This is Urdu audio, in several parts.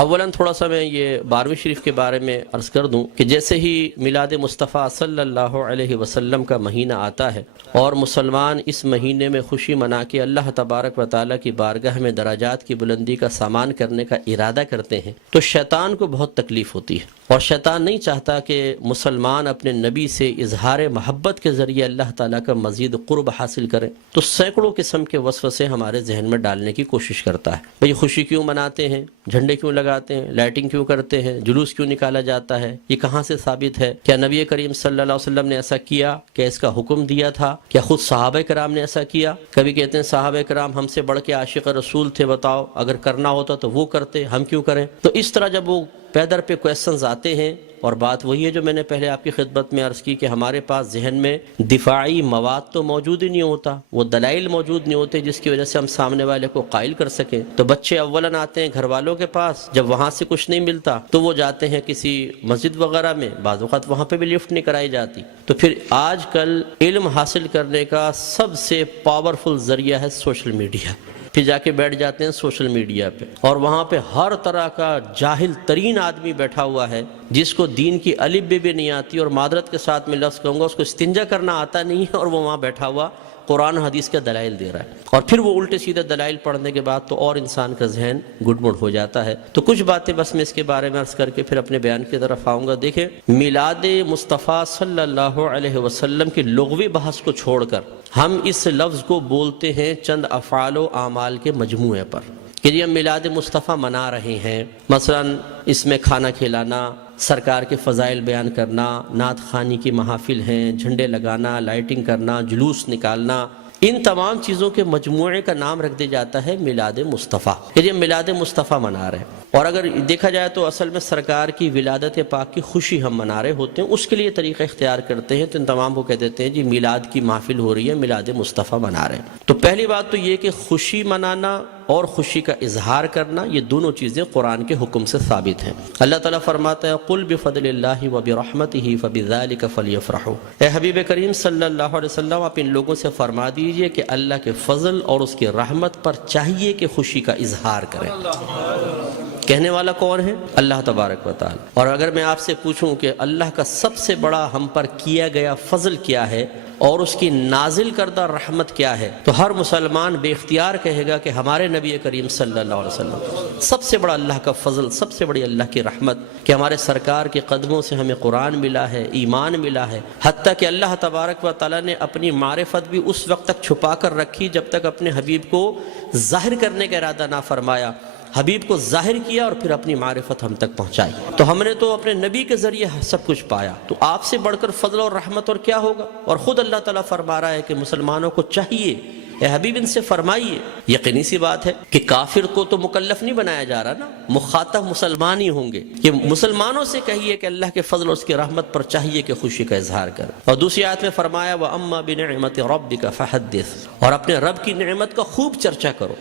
اولاً تھوڑا سا میں یہ 12ویں شریف کے بارے میں عرض کر دوں کہ جیسے ہی میلاد مصطفیٰ صلی اللہ علیہ وسلم کا مہینہ آتا ہے اور مسلمان اس مہینے میں خوشی منا کے اللہ تبارک و تعالیٰ کی بارگاہ میں درجات کی بلندی کا سامان کرنے کا ارادہ کرتے ہیں تو شیطان کو بہت تکلیف ہوتی ہے، اور شیطان نہیں چاہتا کہ مسلمان اپنے نبی سے اظہار محبت کے ذریعے اللہ تعالیٰ کا مزید قرب حاصل کریں، تو سینکڑوں قسم کے وسوسے ہمارے ذہن میں ڈالنے کی کوشش کرتا ہے۔ بھئی خوشی کیوں مناتے ہیں، جھنڈے کیوں لگاتے ہیں، لائٹنگ کیوں کرتے ہیں، جلوس کیوں نکالا جاتا ہے، یہ کہاں سے ثابت ہے؟ کیا نبی کریم صلی اللہ علیہ وسلم نے ایسا کیا؟ کیا اس کا حکم دیا تھا؟ کیا خود صحابہ کرام نے ایسا کیا؟ کبھی کہتے ہیں صحابہ کرام ہم سے بڑھ کے عاشق رسول تھے، بتاؤ اگر کرنا ہوتا تو وہ کرتے، ہم کیوں کریں؟ تو اس طرح جب وہ پیدر پہ کویسچنز آتے ہیں، اور بات وہی ہے جو میں نے پہلے آپ کی خدمت میں عرض کی کہ ہمارے پاس ذہن میں دفاعی مواد تو موجود ہی نہیں ہوتا، وہ دلائل موجود نہیں ہوتے جس کی وجہ سے ہم سامنے والے کو قائل کر سکیں۔ تو بچے اولاً آتے ہیں گھر والوں کے پاس، جب وہاں سے کچھ نہیں ملتا تو وہ جاتے ہیں کسی مسجد وغیرہ میں، بعض اوقات وہاں پہ بھی لفٹ نہیں کرائی جاتی۔ تو پھر آج کل علم حاصل کرنے کا سب سے پاورفل ذریعہ ہے سوشل میڈیا، پھر جا کے بیٹھ جاتے ہیں سوشل میڈیا پہ، اور وہاں پہ ہر طرح کا جاہل ترین آدمی بیٹھا ہوا ہے جس کو دین کی الف بے بھی نہیں آتی، اور معذرت کے ساتھ میں لفظ کہوں گا اس کو استنجا کرنا آتا نہیں ہے، اور وہ وہاں بیٹھا ہوا قرآن حدیث کے دلائل دے رہا ہے، اور پھر وہ الٹے سیدھے دلائل پڑھنے کے بعد تو اور انسان کا ذہن گڑبڑ ہو جاتا ہے۔ تو کچھ باتیں بس میں اس کے بارے میں عرض کر کے پھر اپنے بیان کی طرف آؤں گا۔ دیکھیں، میلاد مصطفیٰ صلی اللہ علیہ وسلم کی لغوی بحث کو چھوڑ کر ہم اس لفظ کو بولتے ہیں چند افعال و اعمال کے مجموعے پر کہ یہ میلاد مصطفیٰ منا رہے ہیں۔ مثلا اس میں کھانا کھلانا، سرکار کے فضائل بیان کرنا، نعت خوانی کی محافل ہیں، جھنڈے لگانا، لائٹنگ کرنا، جلوس نکالنا، ان تمام چیزوں کے مجموعے کا نام رکھ دیا جاتا ہے میلاد مصطفیٰ، کہ یہ میلاد مصطفیٰ منا رہے ہیں۔ اور اگر دیکھا جائے تو اصل میں سرکار کی ولادت پاک کی خوشی ہم منا رہے ہوتے ہیں، اس کے لیے طریقہ اختیار کرتے ہیں، تو ان تمام کو کہہ دیتے ہیں جی میلاد کی محفل ہو رہی ہے، میلاد مصطفیٰ منا رہے ہیں۔ تو پہلی بات تو یہ کہ خوشی منانا اور خوشی کا اظہار کرنا، یہ دونوں چیزیں قرآن کے حکم سے ثابت ہیں۔ اللہ تعالیٰ فرماتا ہے قُلْ بِفَضْلِ اللَّهِ وَبِرَحْمَتِهِ فَبِذَلِكَ فَلْيَفْرَحُوا، اے حبیب کریم صلی اللہ علیہ وسلم آپ ان لوگوں سے فرما دیجئے کہ اللہ کے فضل اور اس کی رحمت پر چاہیے کہ خوشی کا اظہار کریں۔ کہنے والا کون ہے؟ اللہ تبارک و تعالی۔ اور اگر میں آپ سے پوچھوں کہ اللہ کا سب سے بڑا ہم پر کیا گیا فضل کیا ہے اور اس کی نازل کردہ رحمت کیا ہے، تو ہر مسلمان بے اختیار کہے گا کہ ہمارے نبی کریم صلی اللہ علیہ وسلم سب سے بڑا اللہ کا فضل، سب سے بڑی اللہ کی رحمت کہ ہمارے سرکار کے قدموں سے ہمیں قرآن ملا ہے، ایمان ملا ہے، حتیٰ کہ اللہ تبارک و تعالیٰ نے اپنی معرفت بھی اس وقت تک چھپا کر رکھی جب تک اپنے حبیب کو ظاہر کرنے کا ارادہ نہ فرمایا۔ حبیب کو ظاہر کیا اور پھر اپنی معرفت ہم تک پہنچائی، تو ہم نے تو اپنے نبی کے ذریعے سب کچھ پایا، تو آپ سے بڑھ کر فضل اور رحمت اور کیا ہوگا؟ اور خود اللہ تعالیٰ فرما رہا ہے کہ مسلمانوں کو چاہیے، اے حبیب ان سے فرمائیے۔ یقینی سی بات ہے کہ کافر کو تو مکلف نہیں بنایا جا رہا نا، مخاطب مسلمان ہی ہوں گے، کہ مسلمانوں سے کہیے کہ اللہ کے فضل اور اس کی رحمت پر چاہیے کہ خوشی کا اظہار کریں۔ اور دوسری آیت میں فرمایا وَأَمَّا بِنِعْمَةِ رَبِّكَ فَحَدِّثْ، اور اپنے رب کی نعمت کا خوب چرچا کرو۔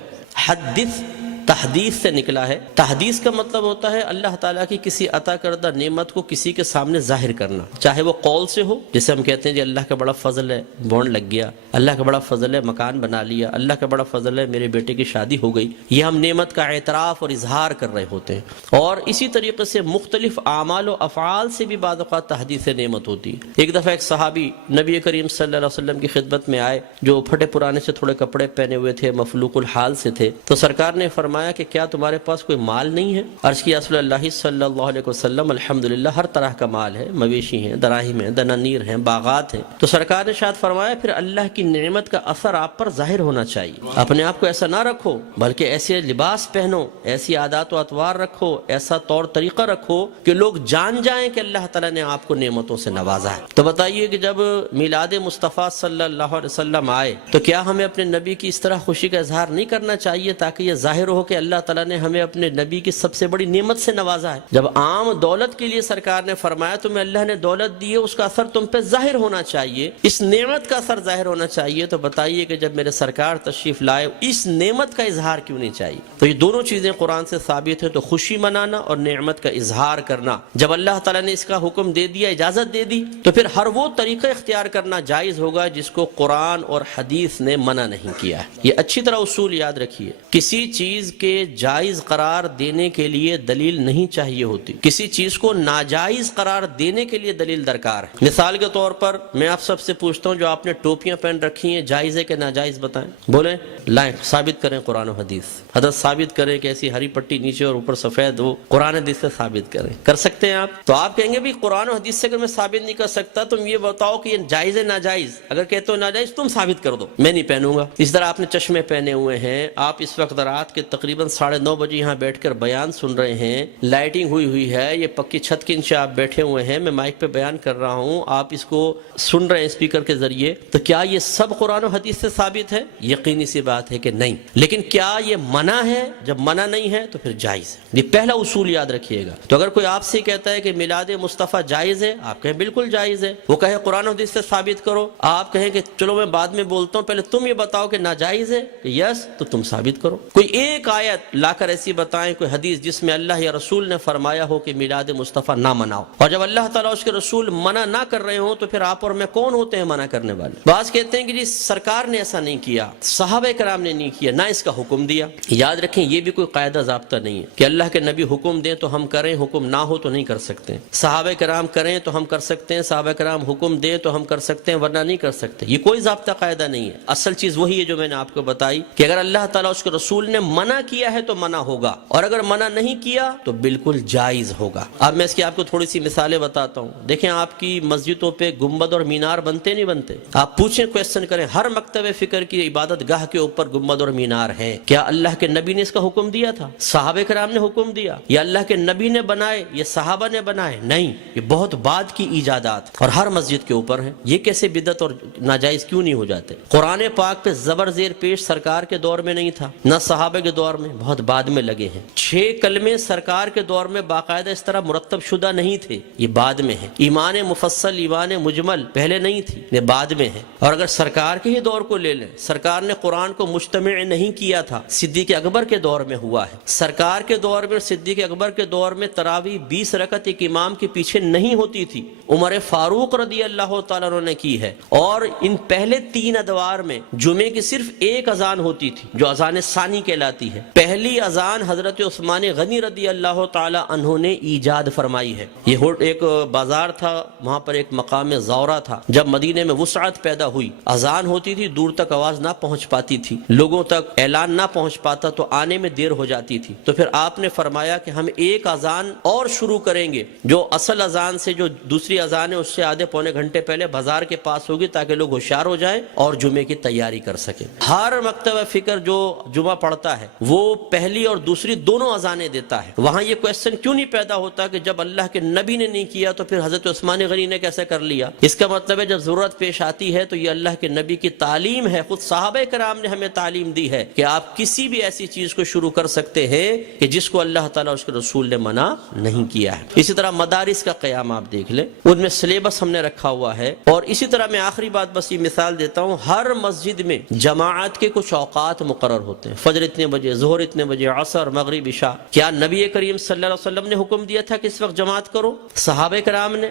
حدث تحدیث سے نکلا ہے۔ تحدیث کا مطلب ہوتا ہے اللہ تعالیٰ کی کسی عطا کردہ نعمت کو کسی کے سامنے ظاہر کرنا، چاہے وہ قول سے ہو، جیسے ہم کہتے ہیں جی اللہ کا بڑا فضل ہے بونڈ لگ گیا، اللہ کا بڑا فضل ہے مکان بنا لیا، اللہ کا بڑا فضل ہے میرے بیٹے کی شادی ہو گئی، یہ ہم نعمت کا اعتراف اور اظہار کر رہے ہوتے ہیں۔ اور اسی طریقے سے مختلف اعمال و افعال سے بھی بعض اوقات تحدیث نعمت ہوتی ہے۔ ایک دفعہ ایک صحابی نبی کریم صلی اللہ علیہ وسلم کی خدمت میں آئے، جو پھٹے پرانے سے تھوڑے کپڑے پہنے ہوئے تھے، مفلوق الحال سے تھے، تو سرکار نے فرمایا کہ کیا تمہارے پاس کوئی مال نہیں ہے؟ عرض کیا رسول اللہ صلی اللہ علیہ وسلم الحمدللہ ہر طرح کا مال ہے، مویشی ہیں، دراہم ہیں، دنانیر ہیں، باغات ہیں۔ تو سرکار نے شاید فرمایا پھر اللہ کی نعمت کا اثر آپ پر ظاہر ہونا چاہیے، اپنے آپ کو ایسا نہ رکھو بلکہ ایسے لباس پہنو، ایسی عادات و اطوار رکھو، ایسا طور طریقہ رکھو کہ لوگ جان جائیں کہ اللہ تعالیٰ نے آپ کو نعمتوں سے نوازا ہے۔ تو بتائیے کہ جب میلاد مصطفیٰ صلی اللہ علیہ وسلم آئے تو کیا ہمیں اپنے نبی کی اس طرح خوشی کا اظہار نہیں کرنا چاہیے تاکہ یہ ظاہر ہو کہ اللہ تعالیٰ نے ہمیں اپنے نبی کی سب سے بڑی نعمت سے نوازا ہے؟ جب عام دولت کے لیے سرکار نے فرمایا تمہیں اللہ نے دولت دی ہے، اس کا اثر تم پہ ظاہر ہونا چاہیے، اس نعمت کا اثر ظاہر ہونا چاہیے، تو بتائیے کہ جب میرے سرکار تشریف لائے اس نعمت کا اظہار کیوں نہیں چاہیے؟ تو یہ دونوں چیزیں قرآن سے ثابت ہیں، تو خوشی منانا اور نعمت کا اظہار کرنا، جب اللہ تعالیٰ نے اس کا حکم دے دیا، اجازت دے دی، تو پھر ہر وہ طریقہ اختیار کرنا جائز ہوگا جس کو قرآن اور حدیث نے منع نہیں کیا ہے۔ یہ اچھی طرح اصول یاد رکھیے، کسی چیز چیز کے جائز قرار دینے کے لیے دلیل نہیں چاہیے ہوتی، کسی چیز کو ناجائز قرار دینے کے لیے دلیل درکار ہے۔ مثال کے طور پر میں آپ سب سے پوچھتا ہوں، جو آپ نے ٹوپیاں پہن رکھی ہیں جائز ہے کہ ناجائز بتائیں؟ بولیں، لائیں، ثابت کریں قرآن و حدیث۔ حضرت ثابت کریں کہ ایسی ہری پٹی نیچے اور اوپر سفید ہو، قرآن حدیث سے ثابت کریں۔ کر سکتے ہیں آپ؟ تو آپ کہیں گے بھی قرآن و حدیث سے اگر میں ثابت نہیں کر سکتا تم یہ بتاؤ کہ یہ جائز ہے ناجائز؟ اگر کہتے ہو ناجائز تم ثابت کر دو، میں نہیں پہنوں گا۔ اس طرح آپ نے چشمے پہنے ہوئے ہیں، آپ اس وقت رات کے تقریباً 9:30 بجے یہاں بیٹھ کر بیان سن رہے ہیں، لائٹنگ ہوئی ہے، یہ پکی چھت کے نیچے آپ بیٹھے ہوئے ہیں، میں مائک پہ بیان کر رہا ہوں، آپ اس کو سن رہے ہیں اسپیکر کے ذریعے، تو کیا یہ سب قرآن و حدیث سے ثابت ہے؟ یقینی سی بات ہے کہ نہیں۔ لیکن کیا یہ منع ہے؟ جب منع نہیں ہے تو پھر جائز ہے۔ یہ پہلا اصول یاد رکھیے گا۔ تو اگر کوئی آپ سے کہتا ہے کہ میلاد مصطفیٰ جائز ہے، آپ کہیں بالکل جائز ہے، وہ کہے قرآن و حدیث سے ثابت کرو، آپ کہیں کہ چلو میں بعد میں بولتا ہوں، پہلے تم یہ بتاؤ کہ ناجائز ہے کہ یس، تو تم ثابت کرو۔ کوئی ایک آیت لا کر ایسی بتائیں، کوئی حدیث جس میں اللہ یا رسول نے فرمایا ہو کہ میلاد مصطفیٰ نہ مناؤ، اور جب اللہ تعالیٰ اس کے رسول منع نہ کر رہے ہوں تو پھر آپ اور میں کون ہوتے ہیں منع کرنے والے؟ بعض کہتے ہیں کہ جی سرکار نے ایسا نہیں کیا، صحابہ کرام نے نہیں کیا، نہ اس کا حکم دیا۔ یاد رکھیں یہ بھی کوئی قاعدہ ضابطہ نہیں ہے کہ اللہ کے نبی حکم دیں تو ہم کریں، حکم نہ ہو تو نہیں کر سکتے۔ صحابہ کرام کریں تو ہم کر سکتے ہیں، صحابہ کرام حکم دیں تو ہم کر سکتے ہیں، ورنہ نہیں کر سکتے۔ یہ کوئی ضابطہ قاعدہ نہیں ہے۔ اصل چیز وہی ہے جو میں نے آپ کو بتائی کہ اگر اللہ تعالیٰ اس کے رسول نے منع کیا ہے تو منع ہوگا، اور اگر منع نہیں کیا تو بالکل جائز ہوگا۔ اب میں اس کی آپ کو تھوڑی سی مثالیں بتاتا ہوں۔ دیکھیں آپ کی مسجدوں پہ گنبد اور مینار بنتے نہیں بنتے؟ آپ پوچھیں، کویسچن کریں، ہر مکتب فکر کی عبادت گاہ کے اوپر گنبد اور مینار ہے، کیا اللہ کے نبی نے اس کا حکم دیا تھا؟ صحابہ کرام نے حکم دیا؟ یا اللہ کے نبی نے بنائے یا صحابہ نے بنائے؟ نہیں، یہ بہت بعد کی ایجادات اور ہر مسجد کے اوپر ہیں۔ یہ کیسے بدعت اور ناجائز کیوں نہیں ہو جاتے؟ قرآن پاک پہ زبر زیر پیش سرکار کے دور میں نہیں تھا، نہ صحابہ کے دور میں، بہت بعد میں لگے ہیں۔ 6 کلمے سرکار کے دور میں باقاعدہ اس طرح مرتب شدہ نہیں تھے، یہ بعد میں ہے۔ ایمان مفصل، ایمان مجمل پہلے نہیں تھی، یہ بعد میں ہے۔ اور اگر سرکار کے ہی دور کو لے لیں، سرکار نے قرآن کو مجتمع نہیں کیا تھا، صدیق اکبر کے دور میں ہوا ہے۔ سرکار کے دور میں، صدیق اکبر کے دور میں تراویح 20 رکعت ایک امام کے پیچھے نہیں ہوتی تھی، عمر فاروق رضی اللہ تعالیٰ عنہ نے کی ہے۔ اور ان پہلے 3 ادوار میں جمعے کی صرف ایک اذان ہوتی تھی جو اذان ثانی کہلاتی ہے۔ پہلی اذان حضرت عثمان غنی رضی اللہ تعالیٰ عنہ نے ایجاد فرمائی ہے۔ یہ ایک بازار تھا، وہاں پر ایک مقام زورہ تھا۔ جب مدینے میں وسعت پیدا ہوئی، اذان ہوتی تھی، دور تک آواز نہ پہنچ پاتی تھی، لوگوں تک اعلان نہ پہنچ پاتا تو آنے میں دیر ہو جاتی تھی، تو پھر آپ نے فرمایا کہ ہم ایک اذان اور شروع کریں گے جو اصل اذان سے، جو دوسری اذان ہے اس سے آدھے پونے گھنٹے پہلے بازار کے پاس ہوگی، تاکہ لوگ ہوشیار ہو جائیں اور جمعے کی تیاری کر سکیں۔ ہر مکتبہ فکر جو جمعہ پڑھتا ہے وہ پہلی اور دوسری دونوں اذانیں دیتا ہے۔ وہاں یہ کویسچن کیوں نہیں پیدا ہوتا کہ جب اللہ کے نبی نے نہیں کیا تو پھر حضرت عثمان غنی نے کیسے کر لیا؟ اس کا مطلب ہے جب ضرورت پیش آتی ہے تو یہ اللہ کے نبی کی تعلیم ہے، خود صحابہ کرام نے ہمیں تعلیم دی ہے کہ آپ کسی بھی ایسی چیز کو شروع کر سکتے ہیں کہ جس کو اللہ تعالیٰ اس کے رسول نے منع نہیں کیا ہے۔ اسی طرح مدارس کا قیام آپ دیکھ لیں، ان میں سلیبس ہم نے رکھا ہوا ہے۔ اور اسی طرح میں آخری بات بس یہ مثال دیتا ہوں، ہر مسجد میں جماعت کے کچھ اوقات مقرر ہوتے ہیں، فجر اتنے بجے، ظہر اتنے بجے، عصر، مغرب، عشاء۔ کیا نبی کریم صلی اللہ علیہ وسلم نے حکم دیا تھا کہ اس وقت جماعت کرو؟ صحابہ کرام نے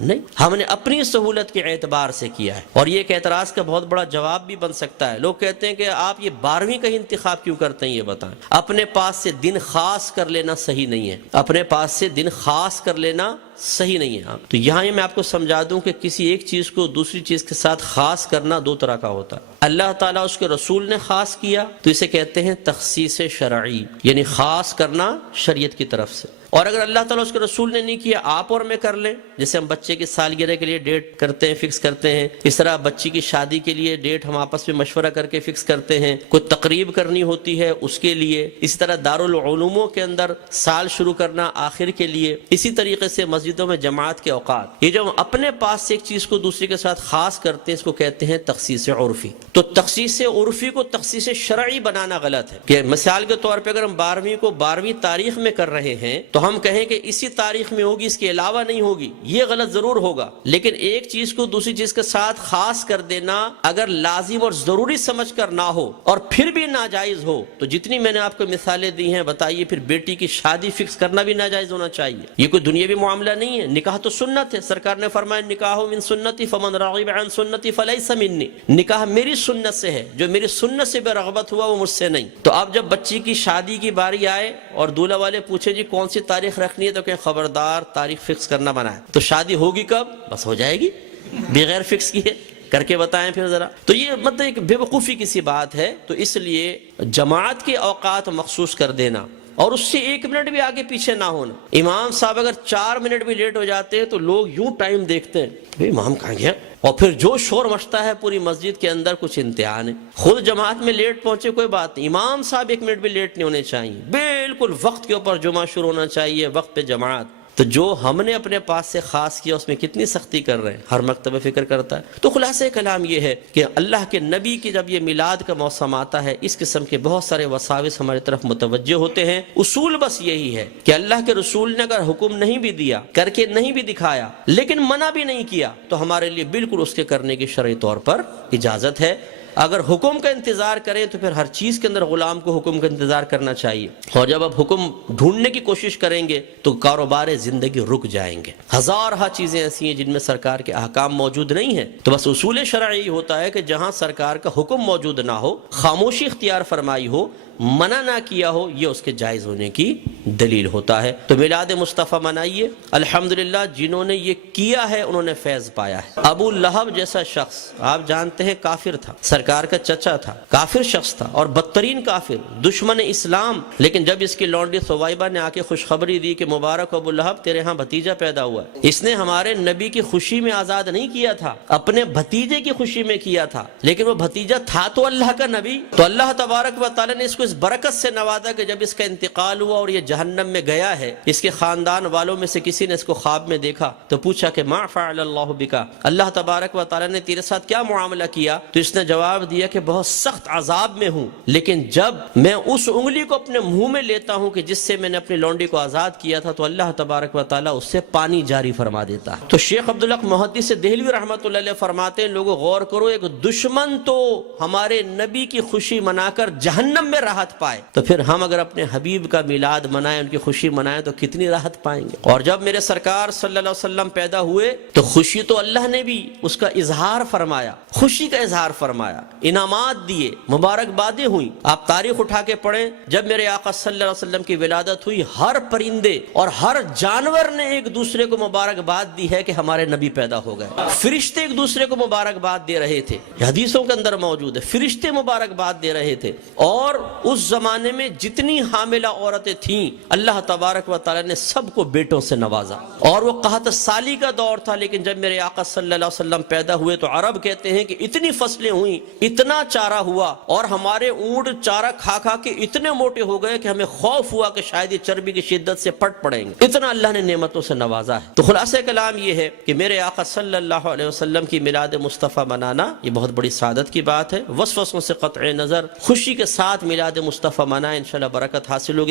نہیں، ہم نے اپنی سہولت کے اعتبار سے کیا ہے۔ اور یہ ایک اعتراض کا بہت بڑا جواب بھی بن سکتا ہے۔ لوگ کہتے ہیں کہ آپ یہ 12ویں کا ہی انتخاب کیوں کرتے ہیں؟ یہ بتائیں۔ اپنے پاس سے دن خاص کر لینا صحیح نہیں ہے، اپنے پاس سے دن خاص کر لینا صحیح نہیں ہے۔ تو یہاں میں آپ کو سمجھا دوں کہ کسی ایک چیز کو دوسری چیز کے ساتھ خاص کرنا 2 طرح کا ہوتا ہے۔ اللہ تعالیٰ اس کے رسول نے خاص کیا تو اسے کہتے ہیں تخصیص شرعی، یعنی خاص کرنا شریعت کی طرف سے۔ اور اگر اللہ تعالیٰ اس کے رسول نے نہیں کیا، آپ اور میں کر لیں، جیسے ہم بچے کی سالگرہ کے لیے ڈیٹ کرتے ہیں، فکس کرتے ہیں، اس طرح بچی کی شادی کے لیے ڈیٹ ہم آپس میں مشورہ کر کے فکس کرتے ہیں، کوئی تقریب کرنی ہوتی ہے اس کے لیے، اسی طرح دارالعلوموں کے اندر سال شروع کرنا آخر کے لیے، اسی طریقے سے مسجدوں میں جماعت کے اوقات۔ یہ جو ہم اپنے پاس سے ایک چیز کو دوسری کے ساتھ خاص کرتے ہیں، اس کو کہتے ہیں تخصیص عرفی۔ تو تخصیص عرفی کو تخصیص شرعی بنانا غلط ہے کہ مثال کے طور پہ اگر ہم 12ویں کو 12ویں تاریخ میں کر رہے ہیں تو ہم کہیں کہ اسی تاریخ میں ہوگی، اس کے علاوہ نہیں ہوگی، یہ غلط ضرور ہوگا۔ لیکن ایک چیز کو دوسری چیز کے ساتھ خاص کر دینا اگر لازم اور ضروری سمجھ کر نہ ہو اور پھر بھی ناجائز ہو تو جتنی میں نے آپ کو مثالیں دی ہیں، بتائیے پھر بیٹی کی شادی فکس کرنا بھی ناجائز ہونا چاہیے؟ یہ کوئی دنیاوی معاملہ نہیں ہے، نکاح تو سنت ہے، سرکار نے فرمایا نکاح من سنتی فمن راغب عن سنتی فلیس منی، نکاح میری سنت سے ہے، جو میری سنت سے بے رغبت ہوا وہ مجھ سے نہیں۔ تو اب جب بچی کی شادی کی باری آئے اور دولہا والے پوچھے جی کون سی تاریخ رکھنی ہے، تو کہ خبردار تاریخ فکس کرنا منع ہے۔ تو شادی ہوگی کب؟ بس ہو جائے گی، بغیر فکس کیے، کر کے بتائیں پھر ذرا۔ تو یہ مطلب ایک بے وقوفی کی سی بات ہے۔ تو اس لیے جماعت کے اوقات مخصوص کر دینا اور اس سے 1 منٹ بھی آگے پیچھے نہ ہونا۔ امام صاحب اگر 4 منٹ بھی لیٹ ہو جاتے ہیں تو لوگ یوں ٹائم دیکھتے ہیں، بھئی امام کہاں گیا، اور پھر جو شور مچتا ہے پوری مسجد کے اندر، کچھ امتحان ہے۔ خود جماعت میں لیٹ پہنچے کوئی بات نہیں، امام صاحب 1 منٹ بھی لیٹ نہیں ہونے چاہیے، بالکل وقت کے اوپر جمعہ شروع ہونا چاہیے، وقت پہ جماعت۔ تو جو ہم نے اپنے پاس سے خاص کیا اس میں کتنی سختی کر رہے ہیں، ہر مکتبہ فکر کرتا ہے۔ تو خلاصہ کلام یہ ہے کہ اللہ کے نبی کی جب یہ میلاد کا موسم آتا ہے، اس قسم کے بہت سارے وساوس ہماری طرف متوجہ ہوتے ہیں۔ اصول بس یہی ہے کہ اللہ کے رسول نے اگر حکم نہیں بھی دیا، کر کے نہیں بھی دکھایا، لیکن منع بھی نہیں کیا، تو ہمارے لیے بالکل اس کے کرنے کی شرعی طور پر اجازت ہے۔ اگر حکم کا انتظار کریں تو پھر ہر چیز کے اندر غلام کو حکم کا انتظار کرنا چاہیے، اور جب آپ حکم ڈھونڈنے کی کوشش کریں گے تو کاروبار زندگی رک جائیں گے۔ ہزارہ چیزیں ایسی ہیں جن میں سرکار کے احکام موجود نہیں ہیں۔ تو بس اصول شرعی ہوتا ہے کہ جہاں سرکار کا حکم موجود نہ ہو، خاموشی اختیار فرمائی ہو، منع نہ کیا ہو، یہ اس کے جائز ہونے کی دلیل ہوتا ہے۔ تو میلاد مصطفیٰ منائیے، الحمدللہ جنہوں نے یہ کیا ہے انہوں نے فیض پایا ہے۔ ابو لہب جیسا شخص آپ جانتے ہیں کافر تھا، سرکار کا چچا تھا، کافر شخص تھا اور بدترین کافر، دشمن اسلام، لیکن جب اس کی لونڈی ثویبہ نے آ کے خوشخبری دی کہ مبارک ابو لہب تیرے ہاں بھتیجا پیدا ہوا ہے، اس نے ہمارے نبی کی خوشی میں آزاد نہیں کیا تھا، اپنے بھتیجے کی خوشی میں کیا تھا، لیکن وہ بھتیجا تھا تو اللہ کا نبی۔ تو اللہ تبارک و تعالی نے اس کو اس برکت سے نوازا کہ جب اس کا انتقال ہوا اور یہ جہنم میں گیا ہے، اس کے خاندان والوں میں سے کسی نے اس کو خواب میں دیکھا تو پوچھا کہ ما فعل اللہ بکا، اللہ تبارک و تعالی نے تیرے ساتھ کیا معاملہ کیا؟ تو اس نے جواب دیا کہ بہت سخت عذاب میں ہوں، لیکن جب میں اس انگلی کو اپنے منہ میں لیتا ہوں کہ جس سے میں نے اپنی لونڈی کو آزاد کیا تھا، تو اللہ تبارک و تعالی اس سے پانی جاری فرما دیتا ہے۔ تو شیخ عبدالحق محدث دہلوی رحمۃ اللہ علیہ فرماتے ہیں لوگوں غور کرو، ایک دشمن تو ہمارے نبی کی خوشی منا کر جہنم میں راحت پائے، تو پھر ہم اگر اپنے حبیب کا میلاد منائیں، ان کی خوشی منائیں تو کتنی راحت پائیں گے۔ اور جب میرے سرکار صلی اللہ علیہ وسلم پیدا ہوئے تو خوشی تو اللہ نے بھی اس کا اظہار فرمایا، خوشی کا اظہار فرمایا، انعامات دیے، مبارکبادیں ہوئیں۔ آپ تاریخ اٹھا کے پڑھیں، جب میرے آقا صلی اللہ علیہ وسلم کی ولادت ہوئی، ہر پرندے اور ہر جانور نے ایک دوسرے کو مبارکباد دی ہے کہ ہمارے نبی پیدا ہو گئے۔ فرشتے ایک دوسرے کو مبارکباد دے رہے تھے، حدیثوں کے اندر موجود ہے، فرشتے مبارکباد دے رہے تھے۔ اور اس زمانے میں جتنی حاملہ عورتیں تھیں اللہ تبارک و تعالی نے سب کو بیٹوں سے نوازا، اور وہ قحط سالی کا دور تھا، لیکن جب میرے آقا صلی اللہ علیہ وسلم پیدا ہوئے تو عرب کہتے ہیں کہ اتنی فصلیں ہوئیں، اتنا چارہ ہوا، اور ہمارے اونٹ چارہ کھا کھا کے اتنے موٹے ہو گئے کہ ہمیں خوف ہوا کہ شاید یہ چربی کی شدت سے پٹ پڑیں گے، اتنا اللہ نے نعمتوں سے نوازا ہے۔ تو خلاصہ کلام یہ ہے کہ میرے آقا صلی اللہ علیہ وسلم کی میلاد مصطفیٰ منانا یہ بہت بڑی سعادت کی بات ہے۔ وسوسوں سے قطع نظر خوشی کے ساتھ میلاد مصطفیٰ منائیں، انشاءاللہ برکت حاصل ہوگی۔